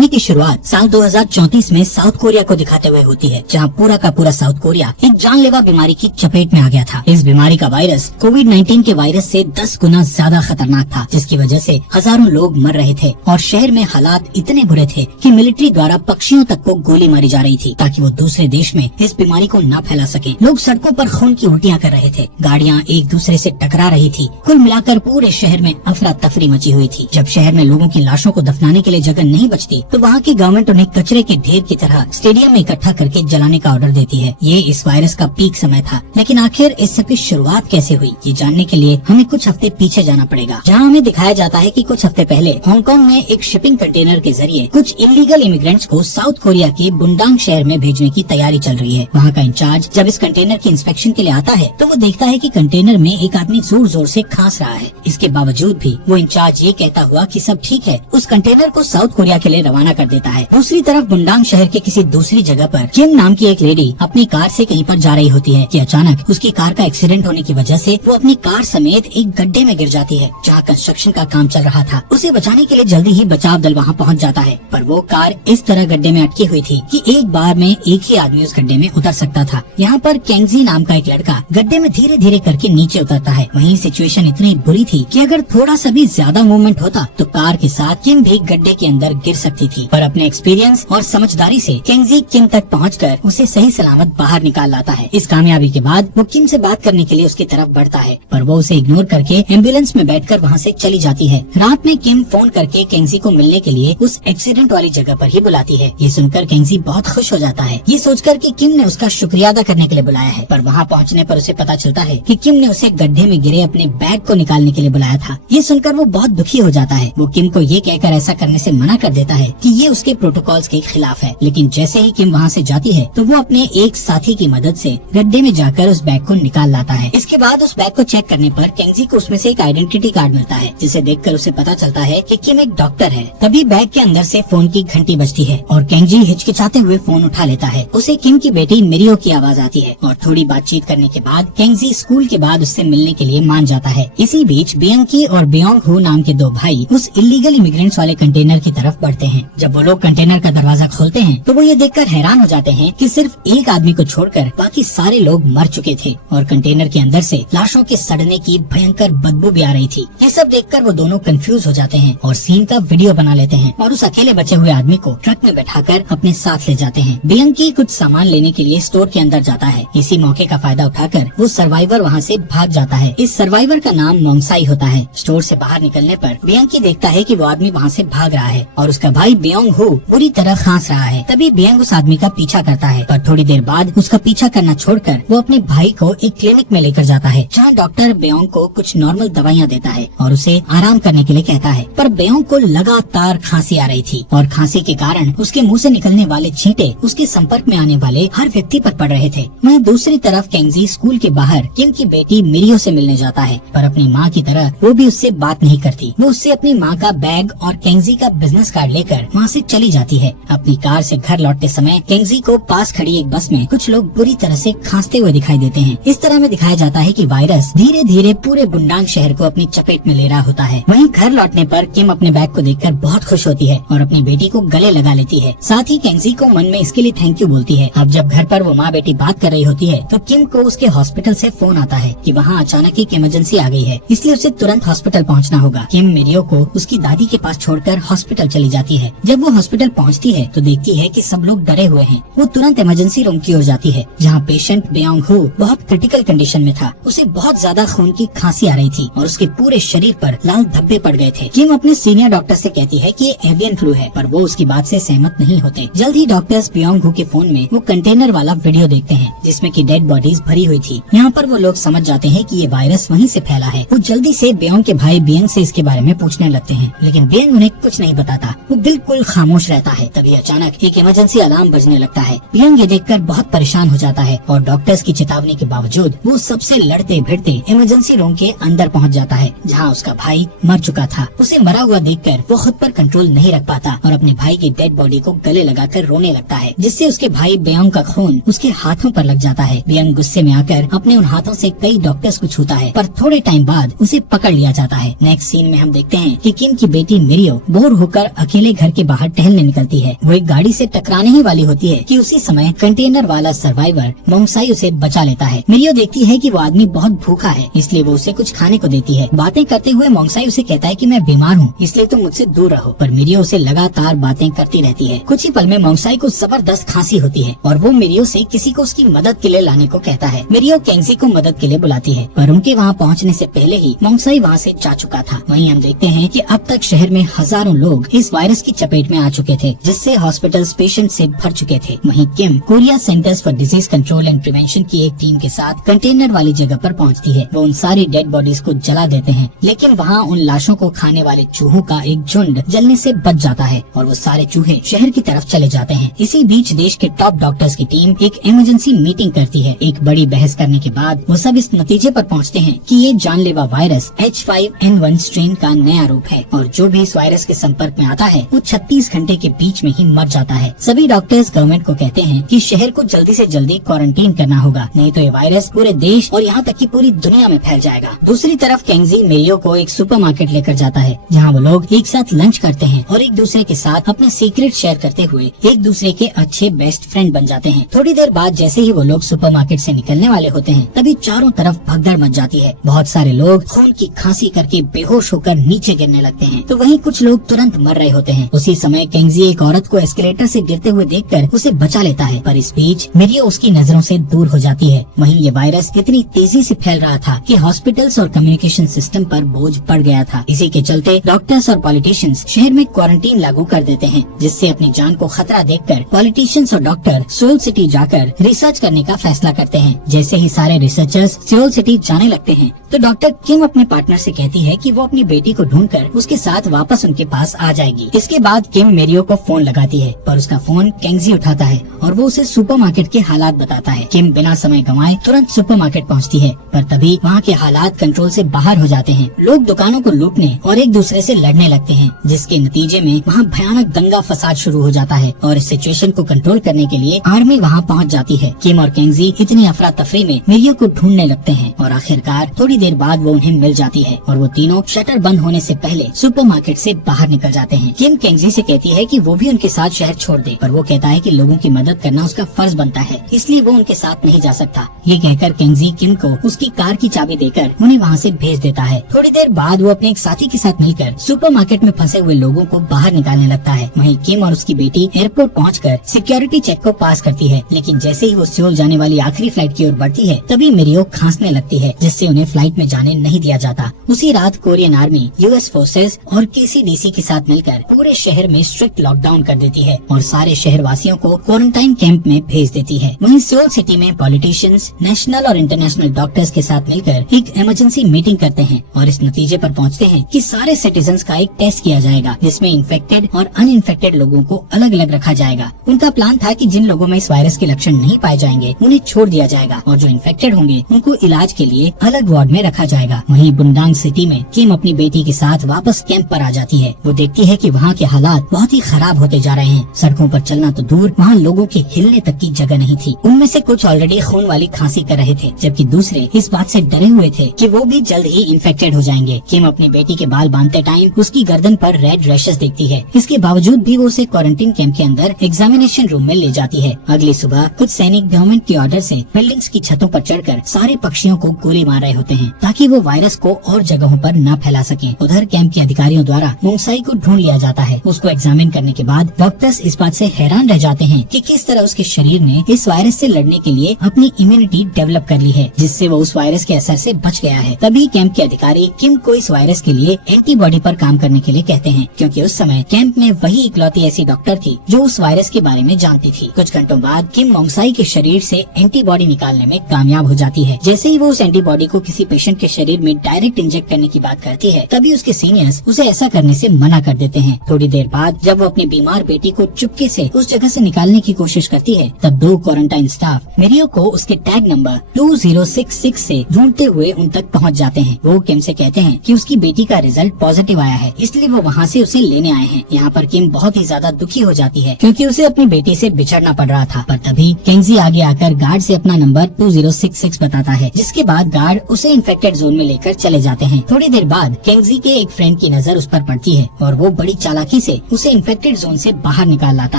कहानी की शुरुआत साल 2034 में साउथ कोरिया को दिखाते हुए होती है, जहां पूरा का पूरा साउथ कोरिया एक जानलेवा बीमारी की चपेट में आ गया था। इस बीमारी का वायरस कोविड-19 के वायरस से 10 गुना ज्यादा खतरनाक था, जिसकी वजह से हजारों लोग मर रहे थे और शहर में हालात इतने बुरे थे कि मिलिट्री द्वारा पक्षियों तक को गोली मारी जा रही थी ताकि वो दूसरे देश में इस बीमारी को न फैला सके। लोग सड़कों पर खून की उल्टियां कर रहे थे, गाड़ियां एक दूसरे से टकरा रही थी। कुल मिलाकर पूरे शहर में अफरा तफरी मची हुई थी। जब शहर में लोगों की लाशों को दफनाने के लिए जगह नहीं बचती तो वहाँ की गवर्नमेंट उन्हें कचरे के ढेर की तरह स्टेडियम में इकट्ठा करके जलाने का ऑर्डर देती है। ये इस वायरस का पीक समय था, लेकिन आखिर इस सब की शुरुआत कैसे हुई, ये जानने के लिए हमें कुछ हफ्ते पीछे जाना पड़ेगा, जहाँ हमें दिखाया जाता है कि कुछ हफ्ते पहले हांगकांग में एक शिपिंग कंटेनर के जरिए कुछ इलीगल इमिग्रेंट्स को साउथ कोरिया के बुंडांग शहर में भेजने की तैयारी चल रही है। वहाँ का इंचार्ज जब इस कंटेनर की इंस्पेक्शन के लिए आता है तो वो देखता है कि कंटेनर में एक आदमी जोर जोर से खांस रहा है। इसके बावजूद भी वो इंचार्ज ये कहता हुआ कि सब ठीक है, उस कंटेनर को साउथ कोरिया के लिए रवाना कर देता है। दूसरी तरफ बुंडांग शहर के किसी दूसरी जगह पर किम नाम की एक लेडी अपनी कार से कहीं पर जा रही होती है कि अचानक उसकी कार का एक्सीडेंट होने की वजह से वो अपनी कार समेत एक गड्ढे में गिर जाती है, जहाँ कंस्ट्रक्शन का काम चल रहा था। उसे बचाने के लिए जल्दी ही बचाव दल वहाँ पहुँच जाता है, पर वो कार इस तरह गड्ढे में अटकी हुई थी कि एक बार में एक ही आदमी उस गड्ढे में उतर सकता था। यहाँ पर केंगजी नाम का एक लड़का गड्ढे में धीरे धीरे करके नीचे उतरता है। वहीं सिचुएशन इतनी बुरी थी कि अगर थोड़ा सा भी ज्यादा मूवमेंट होता तो कार के साथ किम भी गड्ढे के अंदर गिर सकती थी, पर अपने एक्सपीरियंस और समझदारी से केंगजी किम तक पहुंचकर उसे सही सलामत बाहर निकाल लाता है। इस कामयाबी के बाद वो किम से बात करने के लिए उसकी तरफ बढ़ता है, पर वो उसे इग्नोर करके एम्बुलेंस में बैठकर वहाँ से चली जाती है। रात में किम फोन करके केंगजी को मिलने के लिए उस एक्सीडेंट वाली जगह पर ही बुलाती है। ये सुनकर केंगजी बहुत खुश हो जाता है, ये सोचकर कि किम ने उसका शुक्रिया अदा करने के लिए बुलाया है। पर वहाँ पहुँचने पर उसे पता चलता है कि किम ने उसे गड्ढे में गिरे अपने बैग को निकालने के लिए बुलाया था। ये सुनकर वो बहुत दुखी हो जाता है। वो किम को ये कहकर ऐसा करने से मना कर देता है कि ये उसके प्रोटोकॉल्स के खिलाफ है, लेकिन जैसे ही किम वहाँ से जाती है तो वो अपने एक साथी की मदद से गड्ढे में जाकर उस बैग को निकाल लाता है। इसके बाद उस बैग को चेक करने पर केंगजी को उसमें से एक आइडेंटिटी कार्ड मिलता है, जिसे देखकर उसे पता चलता है कि किम एक डॉक्टर है। तभी बैग के अंदर से फोन की घंटी बजती है और केंगजी हिचकिचाते हुए फोन उठा लेता है। उसे किम की बेटी मिरियो की आवाज आती है और थोड़ी बातचीत करने के बाद केंगजी स्कूल के बाद उससे मिलने के लिए मान जाता है। इसी बीच बियंकी और बियोंग हो नाम के दो भाई उस इलीगल इमिग्रेंट्स वाले कंटेनर की तरफ बढ़ते हैं। जब वो लोग कंटेनर का दरवाजा खोलते हैं तो वो ये देखकर हैरान हो जाते हैं कि सिर्फ एक आदमी को छोड़कर बाकी सारे लोग मर चुके थे और कंटेनर के अंदर से लाशों के सड़ने की भयंकर बदबू भी आ रही थी। ये सब देखकर वो दोनों कंफ्यूज हो जाते हैं और सीन का वीडियो बना लेते हैं और उस अकेले बचे हुए आदमी को ट्रक में बैठाकर अपने साथ ले जाते हैं। बियंकी कुछ सामान लेने के लिए स्टोर के अंदर जाता है। इसी मौके का फायदा उठाकर वो सर्वाइवर वहाँ से भाग जाता है। इस सर्वाइवर का नाम मोंगसाई होता है। स्टोर से बाहर निकलने पर बियंकी देखता है कि वो आदमी वहाँ से भाग रहा है और उसका भाई बियोंग हो बुरी तरह खांस रहा है। तभी बियंग उस आदमी का पीछा करता है, पर थोड़ी देर बाद उसका पीछा करना छोड़कर वो अपने भाई को एक क्लिनिक में लेकर जाता है, जहाँ डॉक्टर बियोंग को कुछ नॉर्मल दवाइयाँ देता है और उसे आराम करने के लिए कहता है। पर बियोंग को लगातार खांसी आ रही थी और खांसी के कारण उसके मुँह से निकलने वाले छींटे उसके संपर्क में आने वाले हर व्यक्ति पर पड़ रहे थे। वहीं दूसरी तरफ केंगजी स्कूल के बाहर किम की बेटी मिरियो से मिलने जाता है, पर अपनी माँ की तरह वो भी उससे बात नहीं करती। वो उससे अपनी माँ का बैग और केंगजी का बिजनेस कार्ड लेकर वहाँ से चली जाती है। अपनी कार से घर लौटते समय केंगजी को पास खड़ी एक बस में कुछ लोग बुरी तरह से खांसते हुए दिखाई देते हैं। इस तरह में दिखाया जाता है कि वायरस धीरे धीरे पूरे बुंडांग शहर को अपनी चपेट में ले रहा होता है। वहीं घर लौटने पर किम अपने बैग को देखकर बहुत खुश होती है और अपनी बेटी को गले लगा लेती है। साथ ही केंगजी को मन में इसके लिए थैंक यू बोलती है। अब जब घर पर वो माँ बेटी बात कर रही होती है तो किम को उसके हॉस्पिटल से फोन आता है कि वहाँ अचानक एक इमरजेंसी आ गई है, इसलिए उसे तुरंत हॉस्पिटल पहुँचना होगा। किम मिरियो को उसकी दादी के पास छोड़कर हॉस्पिटल चली जाती है। जब वो हॉस्पिटल पहुँचती है तो देखती है कि सब लोग डरे हुए हैं। वो तुरंत इमरजेंसी रूम की ओर जाती है, जहाँ पेशेंट बियोंग हो बहुत क्रिटिकल कंडीशन में था। उसे बहुत ज्यादा खून की खांसी आ रही थी और उसके पूरे शरीर पर लाल धब्बे पड़ गए थे। किम अपने सीनियर डॉक्टर से कहती है कि ये एवियन फ्लू है, पर वो उसकी बात से सहमत नहीं होते। जल्द ही डॉक्टर्स बियोंग हो के फोन में वो कंटेनर वाला वीडियो देखते हैं जिसमें कि डेड बॉडीज भरी हुई थी। यहाँ पर वो लोग समझ जाते हैं कि ये वायरस वहीं से फैला है। वो जल्दी से बियोंग के भाई बियंग से इसके बारे में पूछने लगते हैं, लेकिन बियंग उन्हें कुछ नहीं बताता। वो बिल्कुल खामोश रहता है। तभी अचानक एक इमरजेंसी अलार्म बजने लगता है। बियंग ये देखकर बहुत परेशान हो जाता है और डॉक्टर्स की चेतावनी के बावजूद वो सबसे लड़ते भिड़ते इमरजेंसी रूम के अंदर पहुंच जाता है, जहां उसका भाई मर चुका था। उसे मरा हुआ देखकर वो खुद पर कंट्रोल नहीं रख पाता और अपने भाई की डेड बॉडी को गले लगाकर रोने लगता है, जिससे उसके भाई बियंग का खून उसके हाथों पर लग जाता है। बियंग गुस्से में आकर अपने उन हाथों से कई डॉक्टर्स को छूता है, पर थोड़े टाइम बाद उसे पकड़ लिया जाता है। नेक्स्ट सीन में हम देखते हैं कि किम की बेटी मिरियो बोर होकर अकेले घर शहर के बाहर टहलने निकलती है। वो एक गाड़ी से टकराने ही वाली होती है कि उसी समय कंटेनर वाला सर्वाइवर मोंगसाई उसे बचा लेता है। मिरियो देखती है कि वो आदमी बहुत भूखा है, इसलिए वो उसे कुछ खाने को देती है। बातें करते हुए मोंगसाई उसे कहता है कि मैं बीमार हूँ, इसलिए तुम मुझसे दूर रहो, पर मिरियो उसे लगातार बातें करती रहती है। कुछ ही पल में मोंगसाई को जबरदस्त खांसी होती है और वो मिरियो से किसी को उसकी मदद के लिए लाने को कहता है। मिरियो केंगजी को मदद के लिए बुलाती है, पर उनके वहाँ पहुँचने से पहले ही मोंगसाई वहाँ से जा चुका था। वहीं हम देखते हैं कि अब तक शहर में हजारों लोग इस वायरस की चपेट में आ चुके थे, जिससे हॉस्पिटल्स पेशेंट से भर चुके थे। वहीं Kim Korea centers for disease control and prevention की एक टीम के साथ कंटेनर वाली जगह पर पहुंचती है। वो उन सारी डेड बॉडीज को जला देते हैं, लेकिन वहाँ उन लाशों को खाने वाले चूहों का एक झुंड जलने से बच जाता है और वो सारे चूहे शहर की तरफ चले जाते हैं। इसी बीच देश के टॉप डॉक्टर्स की टीम एक इमरजेंसी मीटिंग करती है। एक बड़ी बहस करने के बाद वो सब इस नतीजे पर पहुँचते हैं कि ये जानलेवा वायरस H5N1 स्ट्रेन का नया रूप है और जो भी इस वायरस के संपर्क में आता है वो 36 घंटे के बीच में ही मर जाता है। सभी डॉक्टर्स गवर्नमेंट को कहते हैं कि शहर को जल्दी से जल्दी क्वारंटीन करना होगा, नहीं तो ये वायरस पूरे देश और यहाँ तक कि पूरी दुनिया में फैल जाएगा। दूसरी तरफ केंगजी मिरियो को एक सुपरमार्केट लेकर जाता है, जहाँ वो लोग एक साथ लंच करते हैं और एक दूसरे के साथ अपने सीक्रेट शेयर करते हुए एक दूसरे के अच्छे बेस्ट फ्रेंड बन जाते हैं। थोड़ी देर बाद जैसे ही वो लोग सुपरमार्केट से निकलने वाले होते हैं, तभी चारों तरफ भगदड़ मच जाती है। बहुत सारे लोग खून की खांसी करके बेहोश होकर नीचे गिरने लगते हैं, तो वहीं कुछ लोग तुरंत मर रहे होते हैं। उसी समय केंगजी एक औरत को एस्केलेटर से गिरते हुए देखकर उसे बचा लेता है, पर इस बीच मिरियो उसकी नजरों से दूर हो जाती है। वहीं ये वायरस इतनी तेजी से फैल रहा था कि हॉस्पिटल्स और कम्युनिकेशन सिस्टम पर बोझ पड़ गया था। इसी के चलते डॉक्टर्स और पॉलिटिशियंस शहर में क्वारंटीन लागू कर देते हैं, जिससे अपनी जान को खतरा देखकर पॉलिटिशियंस और डॉक्टर सोल सिटी जाकर रिसर्च करने का फैसला करते हैं। जैसे ही सारे रिसर्चर्स सोल सिटी जाने लगते हैं, तो डॉक्टर किम अपने पार्टनर से कहती है कि वो अपनी बेटी को ढूंढकर उसके साथ वापस उनके पास आ जाएगी। इसके बाद किम मिरियो को फोन लगाती है, पर उसका फोन केंगजी उठाता है और वो उसे सुपरमार्केट के हालात बताता है। किम बिना समय गंवाए तुरंत सुपरमार्केट पहुंचती है, पर तभी वहां के हालात कंट्रोल से बाहर हो जाते हैं। लोग दुकानों को लूटने और एक दूसरे से लड़ने लगते हैं, जिसके नतीजे में वहां भयानक दंगा फसाद शुरू हो जाता है और इस सिचुएशन को कंट्रोल करने के लिए आर्मी वहां पहुंच जाती है। किम और केंगजी इतनी अफरा तफरी में मिरियो को ढूंढने लगते हैं और आखिरकार थोड़ी देर बाद वो उन्हें मिल जाती है और वो तीनों शटर बंद होने से पहले सुपरमार्केट से बाहर निकल जाते हैं। किम केंगजी से कहती है कि वो भी उनके साथ शहर छोड़ दे, पर वो कहता है कि लोगों की मदद करना उसका फर्ज बनता है, इसलिए वो उनके साथ नहीं जा सकता। ये कहकर केंगजी किम को उसकी कार की चाबी देकर उन्हें वहाँ से भेज देता है। थोड़ी देर बाद वो अपने एक साथी के साथ मिलकर सुपरमार्केट में फंसे हुए लोगों को बाहर निकालने लगता है। वहीं किम और उसकी बेटी एयरपोर्ट पहुंचकर सिक्योरिटी चेक को पास करती है, लेकिन जैसे ही वो सियोल जाने वाली आखिरी फ्लाइट की ओर बढ़ती है, तभी मिरियो खांसने लगती है, जिससे उन्हें फ्लाइट में जाने नहीं दिया जाता। उसी रात कोरियन आर्मी, यूएस फोर्सेज और KCDC के साथ मिलकर पूरे शहर में स्ट्रिक्ट लॉकडाउन कर देती है और सारे शहर वासियों को क्वारंटाइन कैंप में भेज देती है। वहीं सियोल सिटी में पॉलिटिशियंस, नेशनल और इंटरनेशनल डॉक्टर्स के साथ मिलकर एक इमरजेंसी मीटिंग करते हैं और इस नतीजे पर पहुंचते हैं कि सारे सिटीजन्स का एक टेस्ट किया जाएगा, जिसमें इन्फेक्टेड और अनइन्फेक्टेड लोगों को अलग अलग रखा जाएगा। उनका प्लान था कि जिन लोगों में इस वायरस के लक्षण नहीं पाए जाएंगे उन्हें छोड़ दिया जाएगा और जो इन्फेक्टेड होंगे उनको इलाज के लिए अलग वार्ड में रखा जाएगा। वहीं बुंडांग सिटी में किम अपनी बेटी के साथ वापस कैंप पर आ जाती है। वो देखती है कि वहाँ के हालात बहुत ही खराब होते जा रहे हैं। सड़कों पर चलना तो दूर, वहाँ लोगों के हिलने तक की जगह नहीं थी। उनमें से कुछ ऑलरेडी खून वाली खांसी कर रहे थे, जबकि दूसरे इस बात से डरे हुए थे कि वो भी जल्द ही इन्फेक्टेड हो जाएंगे। किम अपनी बेटी के बाल बांधते टाइम उसकी गर्दन पर रेड रैशेस देखती है। इसके बावजूद भी वो उसे क्वारंटीन कैंप के अंदर एग्जामिनेशन रूम में ले जाती है। अगली सुबह कुछ सैनिक गवर्नमेंट के ऑर्डर से बिल्डिंग्स की छतों पर चढ़कर सारे पक्षियों को गोली मार रहे होते हैं, ताकि वो वायरस को और जगहों पर न फैला सकें। उधर कैंप के अधिकारियों द्वारा मोंगसाई को ढूंढ लिया जाता है। उसको एग्जामिन करने के बाद डॉक्टर्स इस बात से हैरान रह जाते हैं कि किस तरह उसके शरीर ने इस वायरस से लड़ने के लिए अपनी इम्यूनिटी डेवलप कर ली है, जिससे वो उस वायरस के असर से बच गया है। तभी कैंप के अधिकारी किम को इस वायरस के लिए एंटीबॉडी पर काम करने के लिए कहते हैं, क्योंकि उस समय कैंप में वही इकलौती ऐसी डॉक्टर थी जो उस वायरस के बारे में जानती थी। कुछ घंटों बाद किम मोंगसाई के शरीर से एंटीबॉडी निकालने में कामयाब हो जाती है। जैसे ही वो उस एंटीबॉडी को किसी पेशेंट के शरीर में डायरेक्ट इंजेक्ट करने की बात करती है, तभी उसके सीनियर्स उसे ऐसा करने से मना कर देते हैं। थोड़ी देर बाद जब वो अपनी बीमार बेटी को चुपके से उस जगह से निकालने की कोशिश करती है, तब दो क्वारंटाइन स्टाफ मिरियो को उसके टैग नंबर 2066 से ढूंढते हुए उन तक पहुंच जाते हैं। वो किम से कहते हैं कि उसकी बेटी का रिजल्ट पॉजिटिव आया है, इसलिए वो वहाँ से उसे लेने आए हैं। यहाँ पर किम बहुत ही ज्यादा दुखी हो जाती है, क्योंकि उसे अपनी बेटी से बिछड़ना पड़ रहा था। पर तभी केंगजी आगे आकर गार्ड से अपना नंबर 2066 बताता है, जिसके बाद गार्ड उसे इन्फेक्टेड जोन में लेकर चले जाते हैं। थोड़ी देर बाद केंगजी के एक फ्रेंड की नजर उस पर पड़ती है और वो बड़ी चालाकी आसानी से उसे इन्फेक्टेड जोन से बाहर निकाल लाता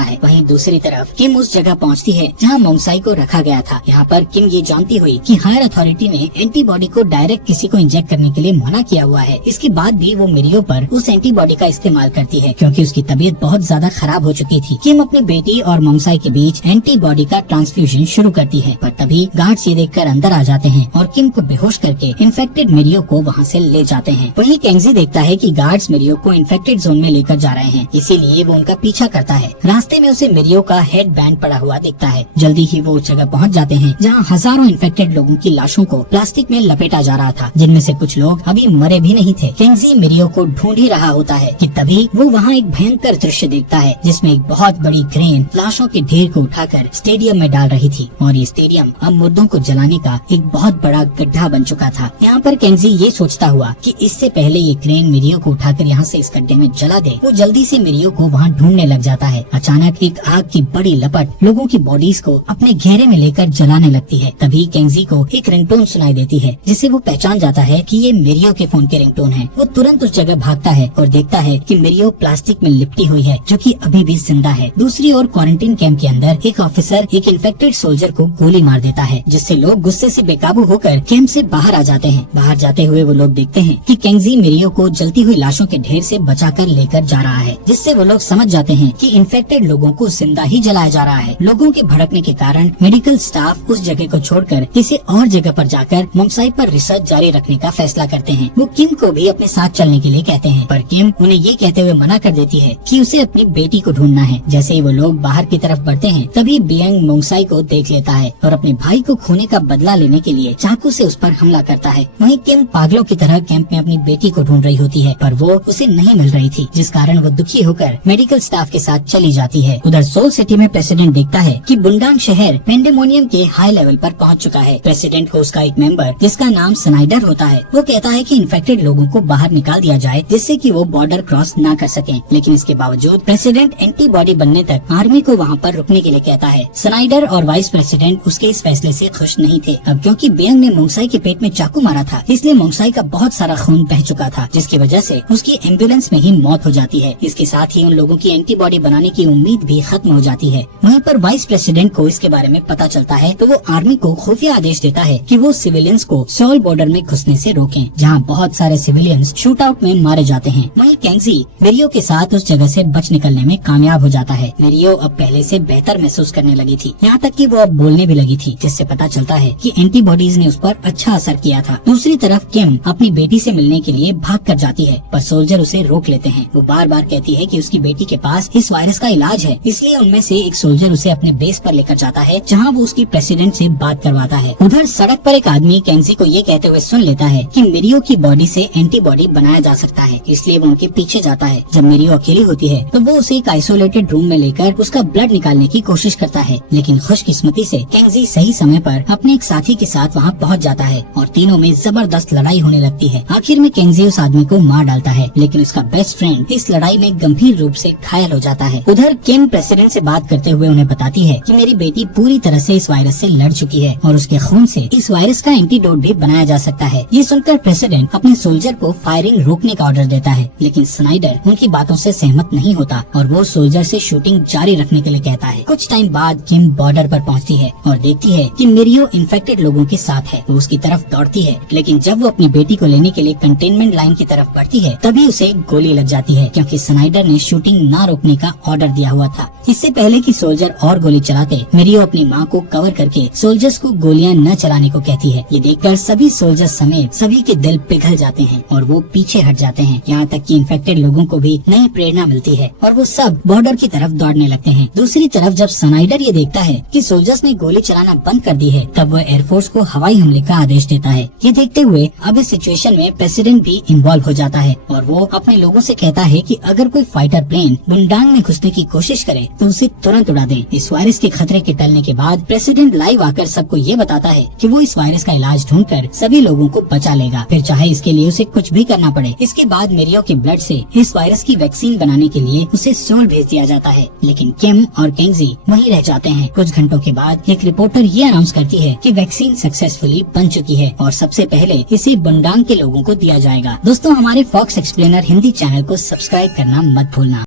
है। वहीं दूसरी तरफ किम उस जगह पहुंचती है जहां मोंगसाई को रखा गया था। यहाँ पर किम ये जानती हुई कि हायर अथॉरिटी ने एंटीबॉडी को डायरेक्ट किसी को इंजेक्ट करने के लिए मना किया हुआ है, इसके बाद भी वो मिरियो पर उस एंटीबॉडी का इस्तेमाल करती है क्योंकि उसकी तबीयत बहुत ज्यादा खराब हो चुकी थी। किम अपनी बेटी और मोंगसाई के बीच एंटीबॉडी का ट्रांसफ्यूजन शुरू करती है, पर तभी गार्ड्स ये देखकर अंदर आ जाते हैं और किम को बेहोश करके इन्फेक्टेड मिरियो को वहाँ से ले जाते हैं। वहीं केंगजी देखता है कि गार्ड्स मिरियो को इन्फेक्टेड जोन में लेकर जा रहे हैं, इसीलिए वो उनका पीछा करता है। रास्ते में उसे मिरियो का हेड बैंड पड़ा हुआ दिखता है। जल्दी ही वो उस जगह पहुँच जाते हैं जहाँ हजारों इन्फेक्टेड लोगों की लाशों को प्लास्टिक में लपेटा जा रहा था, जिनमें से कुछ लोग अभी मरे भी नहीं थे। केंगजी मिरियो को ढूंढ ही रहा होता है कि तभी वो वहाँ एक भयंकर दृश्य देखता है जिसमें एक बहुत बड़ी क्रेन लाशों के ढेर को उठाकर स्टेडियम में डाल रही थी और ये स्टेडियम अब मुर्दों को जलाने का एक बहुत बड़ा गड्ढा बन चुका था। यहाँ पर केंगजी ये सोचता हुआ कि इससे पहले ये क्रेन मिरियो को उठाकर यहाँ से इस गड्ढे में जला दे, वो जल्दी से मिरियो को वहाँ ढूंढने लग जाता है। अचानक एक आग की बड़ी लपट लोगों की बॉडीज को अपने घेरे में लेकर जलाने लगती है। तभी केंगजी को एक रिंगटोन सुनाई देती है जिसे वो पहचान जाता है कि ये मिरियो के फोन के रिंगटोन है। वो तुरंत उस जगह भागता है और देखता है कि मिरियो प्लास्टिक में लिपटी हुई है जो कि अभी भी जिंदा है। दूसरी ओर क्वारंटीन कैंप के अंदर एक ऑफिसर एक इन्फेक्टेड सोल्जर को गोली मार देता है, जिससे लोग गुस्से से बेकाबू होकर कैंप से बाहर आ जाते हैं। बाहर जाते हुए वो लोग देखते हैं कि केंगजी मिरियो को जलती हुई लाशों के ढेर से बचाकर लेकर जा रहा है, जिससे वो लोग समझ जाते हैं कि इन्फेक्टेड लोगों को जिंदा ही जलाया जा रहा है। लोगों के भड़कने के कारण मेडिकल स्टाफ उस जगह को छोड़कर किसी और जगह पर जाकर मोंगसाई पर रिसर्च जारी रखने का फैसला करते हैं। वो किम को भी अपने साथ चलने के लिए कहते हैं, पर किम उन्हें ये कहते हुए मना कर देती है कि उसे अपनी बेटी को ढूंढना है। जैसे ही वो लोग बाहर की तरफ बढ़ते हैं तभी बियांग मोंगसाई को देख लेता है और अपने भाई को खोने का बदला लेने के लिए चाकू से उस पर हमला करता है। वहीं किम पागलों की तरह कैंप में अपनी बेटी को ढूंढ रही होती है, पर वो उसे नहीं मिल रही थी, जिस कारण वो दुखी होकर मेडिकल स्टाफ के साथ चली जाती है। उधर सोल सिटी में प्रेसिडेंट देखता है कि बुंडांग शहर पेंडेमोनियम के हाई लेवल पर पहुंच चुका है। प्रेसिडेंट को उसका एक मेंबर जिसका नाम स्नाइडर होता है वो कहता है कि इन्फेक्टेड लोगों को बाहर निकाल दिया जाए जिससे कि वो बॉर्डर क्रॉस ना कर सकें, लेकिन इसके बावजूद प्रेसिडेंट एंटीबॉडी बनने तक आर्मी को वहाँ पर रुकने के लिए कहता है। स्नाइडर और वाइस प्रेसिडेंट उसके इस फैसले से खुश नहीं थे। अब क्योंकि बियांग ने मोंगसाई के पेट में चाकू मारा था, इसलिए मोंगसाई का बहुत सारा खून बह चुका था, जिसकी वजह से उसकी एम्बुलेंस में ही मौत हो जाती है। इसके साथ ही उन लोगों की एंटीबॉडी बनाने की उम्मीद भी खत्म हो जाती है। वहीं पर वाइस प्रेसिडेंट को इसके बारे में पता चलता है तो वो आर्मी को खुफिया आदेश देता है कि वो सिविलियंस को सोल बॉर्डर में घुसने से रोकें, जहां बहुत सारे सिविलियंस शूट आउट में मारे जाते हैं। वहीं केंगजी मिरियो के साथ उस जगह से बच निकलने में कामयाब हो जाता है। मिरियो अब पहले से बेहतर महसूस करने लगी थी, यहाँ तक कि वो अब बोलने भी लगी थी, जिससे पता चलता है कि एंटीबॉडीज ने उस पर अच्छा असर किया था। दूसरी तरफ किम अपनी बेटी से मिलने के लिए भाग कर जाती है, पर सोल्जर उसे रोक लेते हैं। वो बार बार कहती है कि उसकी बेटी के पास इस वायरस का इलाज है, इसलिए उनमें से एक सोल्जर उसे अपने बेस पर लेकर जाता है जहाँ वो उसकी प्रेसिडेंट से बात करवाता है। उधर सड़क पर एक आदमी केंगजी को ये कहते हुए सुन लेता है कि मिरियो की बॉडी से एंटीबॉडी बनाया जा सकता है, इसलिए वो उनके पीछे जाता है। जब मिरियो अकेली होती है तो वो उसे एक आइसोलेटेड रूम में लेकर उसका ब्लड निकालने की कोशिश करता है, लेकिन खुशकिस्मती से केंगजी सही समय पर अपने एक साथी के साथ वहाँ पहुँच जाता है और तीनों में जबरदस्त लड़ाई होने लगती है। आखिर में केंगजी उस आदमी को मार डालता है, लेकिन उसका बेस्ट फ्रेंड इस लड़ाई में गंभीर रूप से घायल हो जाता है। उधर किम प्रेसिडेंट से बात करते हुए उन्हें बताती है कि मेरी बेटी पूरी तरह से इस वायरस से लड़ चुकी है और उसके खून से इस वायरस का एंटीडोट भी बनाया जा सकता है। ये सुनकर प्रेसिडेंट अपने सोल्जर को फायरिंग रोकने का ऑर्डर देता है, लेकिन स्नाइडर उनकी बातों से सहमत नहीं होता और वो सोल्जर से शूटिंग जारी रखने के लिए कहता है। कुछ टाइम बाद किम बॉर्डर पर पहुंचती है और देखती है कि मिरियो इन्फेक्टेड लोगों के साथ है। वो उसकी तरफ दौड़ती है, लेकिन जब वो अपनी बेटी को लेने के लिए कंटेनमेंट लाइन की तरफ बढ़ती है तभी उसे गोली लग जाती है, क्योंकि स्नाइडर ने शूटिंग न रोकने का ऑर्डर दिया हुआ था। इससे पहले कि सोल्जर और गोली चलाते, मिरियो अपनी मां को कवर करके सोल्जर्स को गोलियां न चलाने को कहती है। ये देखकर सभी सोल्जर्स समेत सभी के दिल पिघल जाते हैं और वो पीछे हट जाते हैं। यहाँ तक कि इन्फेक्टेड लोगों को भी नई प्रेरणा मिलती है और वो सब बॉर्डर की तरफ दौड़ने लगते हैं। दूसरी तरफ जब स्नाइडर ये देखता है कि सोल्जर्स ने गोली चलाना बंद कर दी है, तब वो एयरफोर्स को हवाई हमले का आदेश देता है। ये देखते हुए अब इस सिचुएशन में प्रेसिडेंट भी इन्वॉल्व हो जाता है और वो अपने लोगों से कहता है कि अगर कोई फाइटर प्लेन बुंडांग में घुसने की कोशिश करे तो उसे तुरंत उड़ा दें। इस वायरस के खतरे के टलने के बाद प्रेसिडेंट लाइव आकर सबको ये बताता है कि वो इस वायरस का इलाज ढूंढकर सभी लोगों को बचा लेगा, फिर चाहे इसके लिए उसे कुछ भी करना पड़े। इसके बाद मिरियो के ब्लड से इस वायरस की वैक्सीन बनाने के लिए उसे सोल भेज दिया जाता है, लेकिन किम और केंगजी वहीं रह जाते हैं। कुछ घंटों के बाद एक रिपोर्टर ये अनाउंस करती है कि वैक्सीन सक्सेसफुली बन चुकी है और सबसे पहले इसे बुंडांग के लोगों को दिया जाएगा। दोस्तों, हमारे फॉक्स एक्सप्लेनर हिंदी चैनल को सब्सक्राइब करना मत भूलना।